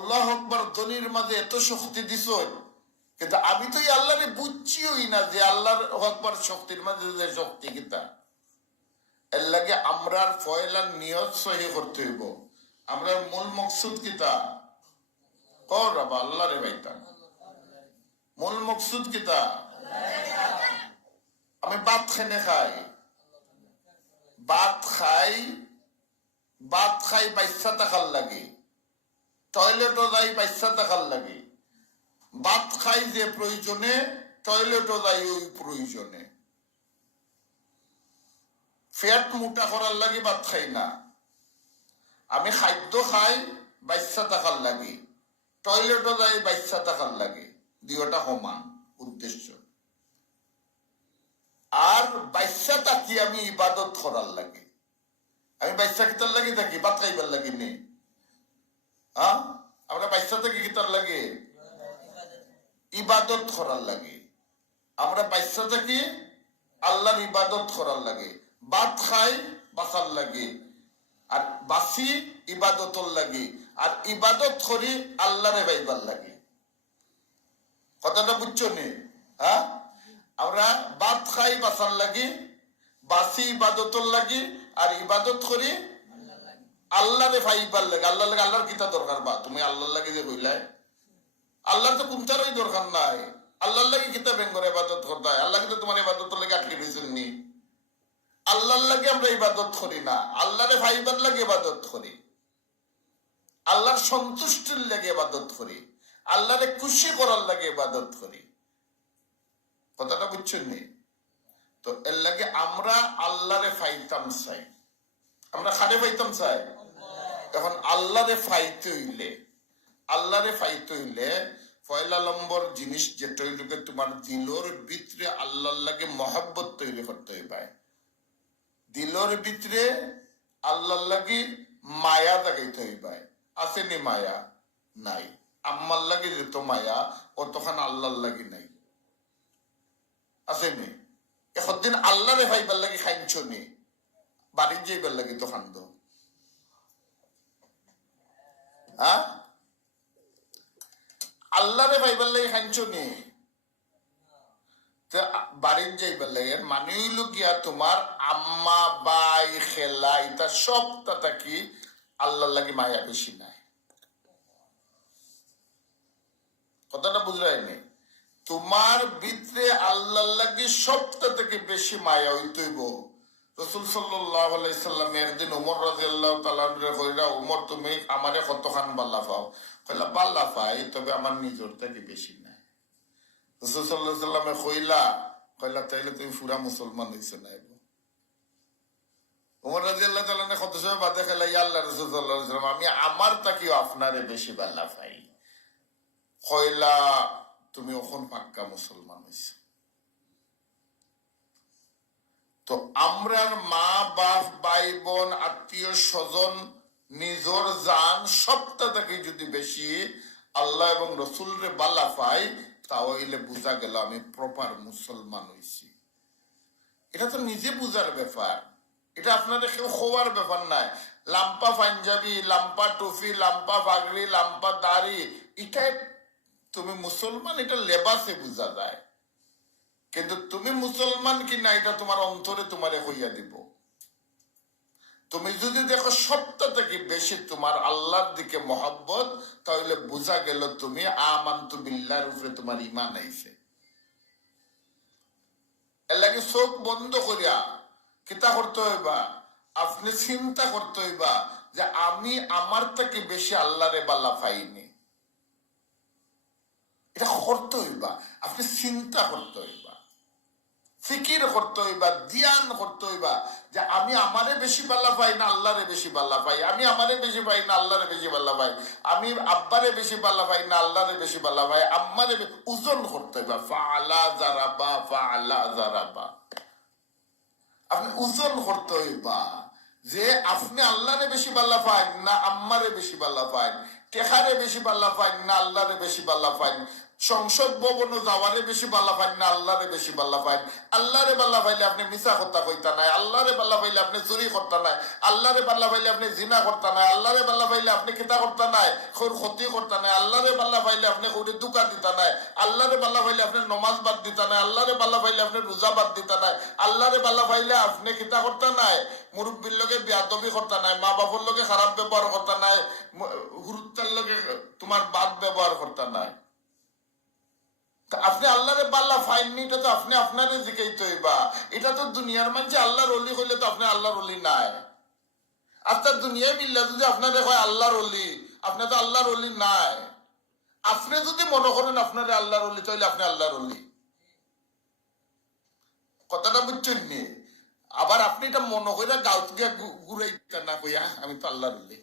আল্লাহ আকবার ধনির মাঝে এত শক্তি দিছ কিন্তু আমি তো এই আল্লাহরে বুঝছিই না যে আল্লাহর আকবার শক্তির মাঝে যে শক্তি কিতা। এর লাগে আমরার ফয়লার নিয়ত সহি করতে হইব। আমরার মূল মকসুদ কিতা? কর রাবা আল্লাহ রে ভাইতা মূল মকসুদ কিতা? আমি ভাত খেনে খাই। ভাত খাই ভাত খাই বাইসা টাকার লাগে। টয়লেটও যাই বাচ্চা টাকার লাগে। ভাত খাই যে প্রয়োজনে, টয়লেটও যাই ওই প্রয়োজনে। ফ্যাট মোটা করার লাগে ভাত খাই না। আমি খাদ্য খাই বাচ্চা টাকার লাগে। টয়লেটও যাই বাচ্চা টাকার লাগে। দুইটা সমান উদ্দেশ্য। আর বাইসা তাকি আমি ইবাদত করার লাগে? আমি বাচ্চা কিতার লাগে থাকি? ভাত খাইবার লাগে নে। হ্যাঁ? আমরা বাইসা থাকি কিতার লাগে। ইবাদত করার লাগে। আমরা বাইসা থাকি আল্লাহর ইবাদত করার লাগে। বাদ খাই, বাঁচার লাগে। আর বাসি ইবাদতর লাগে। আর ইবাদত করি, আল্লাহরে বাইবার লাগে। কথাটা বুঝছ নে? হ্যাঁ? আমরা বাদ খাই, বাঁচার লাগে। বাসি ইবাদতর লাগে। আর ইবাদত করি আল্লাহরে ফাইবার লাগে আল্লাহ লাগে আল্লাহর কিতা দরকার বা? তুমি আল্লাহর লাগে যে কইলাই। আল্লাহর তো কোনটারই দরকার নাই। আল্লাহর লাগে কিতা বেঙ্গর ইবাদত করতে আল্লাহ কিন্তু তোমার ইবাদত লাগে আটকে দিয়েছেন নি। আল্লাহর লাগে আমরা ইবাদত করি না। আল্লাহরে ফাইবার লাগে ইবাদত করি। আল্লাহর সন্তুষ্টির লাগে ইবাদত করি। আল্লাহরে খুশি করার লাগে ইবাদত করি। কথাটা বুঝছেন নি? তো এর লাগে আমরা আল্লাহরে ফাইতাম চাই। আমরা খারে ফাইতাম চাই। এখন আল্লাহরে ফাইতে হইলে, আল্লাহরে ফাইতে হইলে পয়লা নম্বর জিনিস যেটা হইলে তোমার দিলর ভিতরে আল্লাহর লাগে মহাব্বত তৈরি করতে হইবে। দিলর ভিতরে আল্লাহর লাগে মায়া দেখাইতে হইবে। আসেনি মায়া? নাই। আম্মার লাগে যেত মায়া ও তখন আল্লাহর লাগে নাই। আসেনি এখন দিন আল্লাহরে ভাইবার লাগে খাইছ নি? বাড়ির যাইবার লাগে তো হ্যাঁ? বাড়ির যাইবার লাগে গিয়া তোমার আম্মা, বাই, খেলা এটা সবটা থাকি আল্লাহর লাগে মায়া বেশি নাই। কথাটা বুঝলাইনি তোমার ভিতরে আল্লাহর লাগে সবটা থেকে বেশি মায়া হইতইব রসুল আলাইসাল্লাম একদিন উমর রাজি আল্লাহ তালারে কইরা, উমর, তুমি আমারে বাল্লা পাও? কইলা, বাল্লা পাই, তবে আমার নিজের থেকে বেশি নাই। রসুল সাল্লাহ সাল্লামে কইলা কইলা, তাইলে তুমি পুরা মুসলমান হইছো না উমর রাজি আল্লাহ তালানে কত সময় বাদে খেলা আল্লাহ, রসুল সাল্লাহ সাল্লাম, আমি আমার তাকেও আপনারে বেশি বাল্লা পাই। কইলা, তুমি ওখন পাক্কা মুসলমান হয়েছ তো আমরার মা, বাপ, ভাই, বোন, আত্মীয় স্বজন, নিজর জান, সবটা থেকে যদি বেশি আল্লাহ এবং রসুল রে বালা পাই তাহলে বোঝা গেল আমি প্রপার মুসলমান হয়েছি এটা তো নিজে বুঝার ব্যাপার। এটা আপনাদের কেউ খোয়ার ব্যাপার নাই। লাম্পা পাঞ্জাবি, লাম্পা টুফি লাম্পা পাগড়ি, লাম্পা দাড়ি এটা তুমি মুসলমান, এটা লেবাসে বোঝা যায়। কিন্তু তুমি মুসলমান কি না এটা তোমার অন্তরে তোমারে হইয়া দিব। তুমি যদি দেখো সপ্তাহ থেকে বেশি তোমার আল্লাহর দিকে মহব্বত, তাহলে বোঝা গেল তুমি আমান্তু বিল্লার উপরে তোমার ইমান আইছে। এর লাগে চোখ বন্ধ করিয়া কিতা করতে হইবা? আপনি চিন্তা করতে হইবা যে আমি আমার থেকে বেশি আল্লাহরে বাল্লা পাইনি। এটা করতে হইবা। আপনি চিন্তা করতে হইবা। ফিকির করতে হইবা, ধ্যান করতে হইবা, যে আমি আমারে বেশি পাল্লা পাই না আল্লাহরে বেশি পাল্লা পাই, আমি আমারে বেশি পাই না আল্লাহরে বেশি পাল্লা পাই, আমি আব্বারে বেশি পাল্লা পাই না আল্লাহরে বেশি পাল্লা পাই, আম্মারে বে- ওজন করতে হইবা, ফালা জারাবা ফালা জারাবা আপনি ওজন করতে হইবা, যে আপনি আল্লাহরে বেশি পাল্লা পাইন না আম্মারে বেশি পাল্লা পাইন টেকারে বেশি পাল্লা পাইন না আল্লাহরে বেশি পাল্লা পাইন সংসদ ভবনে যাওয়ারে বেশি বাল্লা পাইন না, আল্লাহরে বেশি বাল্লা পাইন আল্লাহরে বাল্লা পাইলে আপনি মিশা করতা কইতা নাই, আল্লাহরে বাল্লা পাইলে আপনি চুরি করতা নাই, আল্লাহরে বাল্লা পাইলে আপনি জিনা করতা নাই, আল্লাহরে বাল্লা পাইলে আপনি কিতা করতা নাই, খোর ক্ষতি করতা নাই, আল্লাহরে বাল্লা পাইলে আপনি খৌরে দোকান দিতা নাই, আল্লাহরে বাল্লা পাইলে আপনি নমাজ বাদ দিতা নাই, আল্লাহরে বাল্লা পাইলে আপনি রোজা বাদ দিতা নাই, আল্লাহরে বাল্লা পাইলে আপনি কিতা করতা নাই, মুরব্বীর লগে বিয়াদবি করতা নাই মা বাবার লগে খারাপ ব্যবহার করতা নাই গুরুত্বের লগে তোমার বাদ ব্যবহার করতা নাই। আপনি আল্লাহরে বাল্লা ফাইননি এটা তো আপনি আপনারে জিকাই তৈবা এটা তো দুনিয়ার মাঝে আল্লাহর অলি হইলে তো আপনি আল্লাহর অলি নাই। আপনার দুনিয়ায় মিললে যদি আপনারে হয় আল্লাহর অলি, আপনি তো আল্লাহর অলি নাই। আপনি যদি মনে করেন আপনারে আল্লাহর অলি, তাহলে আপনি আল্লাহর অলি। কথাটা বুঝছেন নি? আবার আপনি এটা মনে করে গাউত ঘুরাইতে না কইয়া, আমি তো আল্লাহর অলি।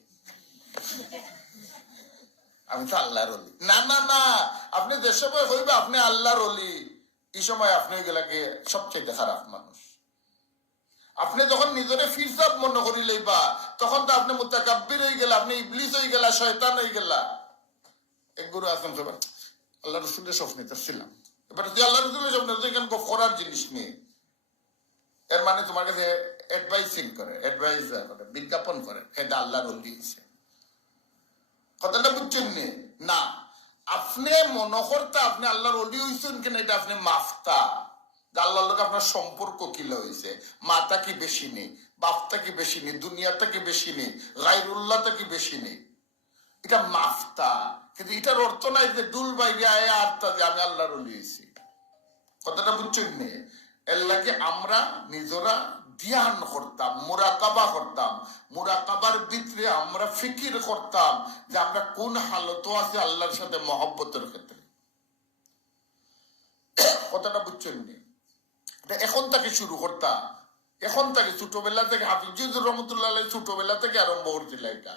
আমি তো আল্লাহর অলি। না না না, আপনি যে সময় হইবে, আপনি আল্লাহর অলি। এই সময় আপনি গেলাকে সবচেয়ে খারাপ মানুষ। আপনি যখন নিজরে ফিরসাব মনে করি লইবা, তখন তো আপনি মুতাকাব্বির হয়ে গেলা, আপনি ইবলিস হয়ে গেলা, শয়তান হয়ে গেলা। এক গুরু আসলাম সবার আল্লাহ রসুলের স্বপ্নে ছিলাম এবার তুই আল্লাহ রসুলের স্বপ্নে তুই কেন করার জিনিস নেই। এর মানে তোমার কাছে অ্যাডভাইসিং করে অ্যাডভাইস করে, বিজ্ঞাপন করে, এটা আল্লাহর অলি কথাটা বুঝছেন নি? আপনি মনে করতে আপনি আল্লাহর অলি হইছেন কেন? এটা আপনি মাফতা। আল্লাহর লোক আপনার সম্পর্ক কিলা হয়েছে মাতা কি বেশি নেই বাপটা কি বেশি নেই দুনিয়াটা কি বেশি নেই গাইরুল্লাহটা কি বেশি নেই এটা মাফতা। কিন্তু এটার অর্থ নাই যে দুল বাইরে আয় যে আমি আল্লাহর অলি হয়েছি কথাটা বুঝছেন নি? এল্লাকে আমরা, নিজরা ধ্যান করতাম, মুরাকাবা করতাম। মুরাকাবার ভিতরে আমরা ফিকির করতাম যে আমরা কোন হালত আছে আল্লাহর সাথে মহব্বতের ক্ষেত্রে। কথাটা বুঝছেন এখন থেকে শুরু করতাম এখন থেকে ছোটবেলা থেকে হাফিজুর রহমতুল্লাহ ছোটবেলা থেকে আরম্ভ করছিল এটা।